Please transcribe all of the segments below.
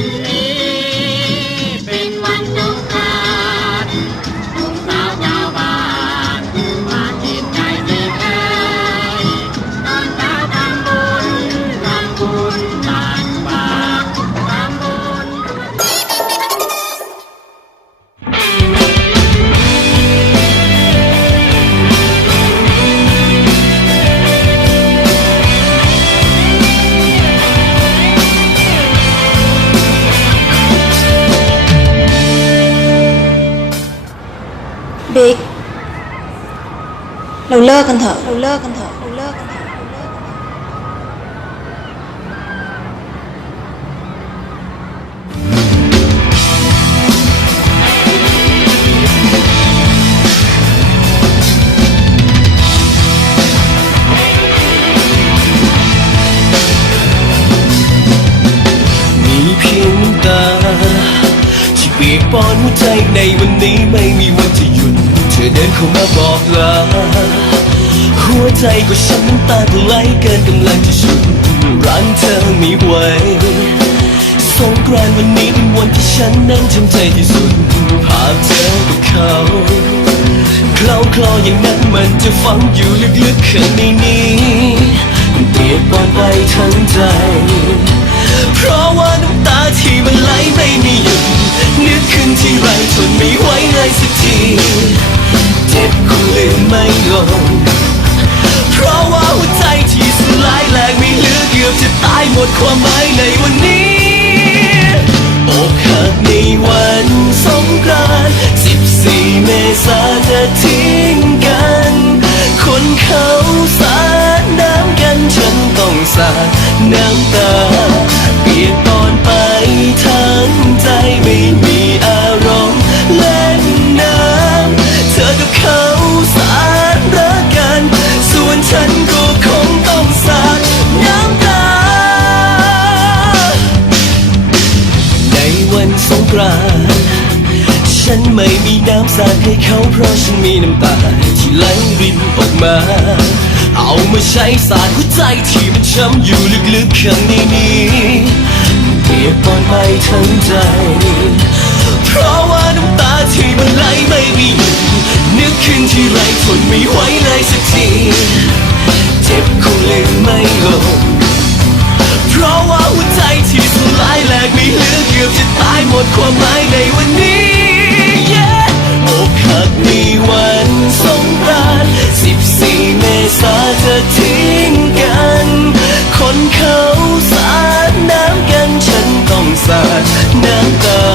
วัน บิ๊กเราเลิกกันเถอะเราเลิกกันเถอะเราเลิกกันเถอะเราเลิกกันเถอะมีเพียงตาที่เปียกปอนหัวใจในวันนี้ไม่มีวันจะหยุด อเดินเข้ามาบอกลาหัวใจก็ฉันน้ำตาก็ไหลเกินกำลังจะชุดรังเธอไม่ไหวสงกรานต์วันนี้เป็นวันที่ฉันนั้นทำใจที่สุดภาพเธอกับเขาคล้าคลออย่างนั้นมันจะฝังอยู่ลึกๆข้างในนี้มันเปียกปอนไปทั้งใจ เพราะว่าน้ำตาที่มันไหลไม่มีหยุดนึกขึ้นที่ไรทนไม่ไหวเลยสักที จ็บคงลืมไม่ลง เพราะว่าหัวใจที่สลายแหลกไม่เหลือเกือบจะตายหมดความหมายในวันนี้อกหักในวันสงกรานต์14 เมษาจะทิ้งกัน คนเขาสาดน้ำกันฉันต้องสาดน้ำ สงกรานฉันไม่มีน้ำสาดให้เขาเพราะฉันมีน้ำตาที่ไหลรินออกมา เอามาใช้สาดหัวใจที่มันช้ำอยู่ลึกๆข้างในนี้เปียกปอนไปทั้งใจ เพราะว่าน้ำตาที่มันไหลไม่มีหยุดนึกขึ้นที่ไรทนไม่ไหวเลยสักที เจ็บคงลืมไม่ลงเพราะว่าหัวใจที่ สลายแหลกไม่เหลือเกือบจะตายหมดความหมายในวันนี้ yeah อกหักในวันสงกรานต์14 เมษาจะทิ้งกัน คนเขาสาดน้ำกันฉันต้องสาดน้ำตา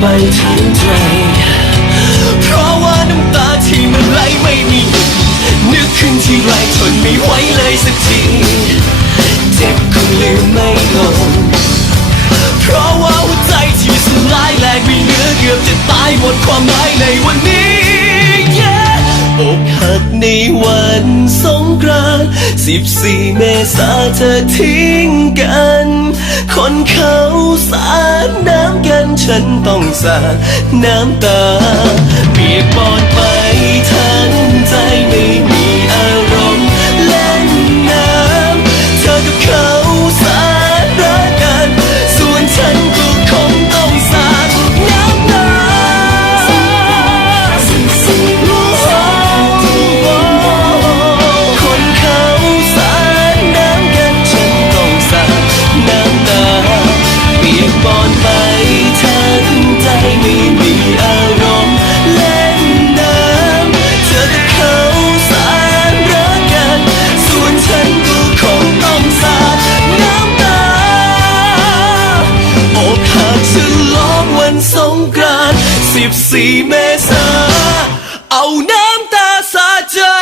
ไปทั้งใจ เพราะว่าน้ำตาที่มันไหลไม่มีหยุดนึกขึ้นที่ไรทนไม่ไหวเลยสักทีเจ็บคงลืมไม่ลง เพราะว่าหัวใจที่สลายแหลกไม่เหลือเกือบจะตายหมดความหมายในวันนี้ yeah อกหักในวันสงกรานต์ 14 เมษาเธอทิ้งกัน คนเขาสาดน้ำกันฉันต้องสาดน้ำตาเปียกปอนไป စီမဲစာအောင်နမ်းတာစာချာ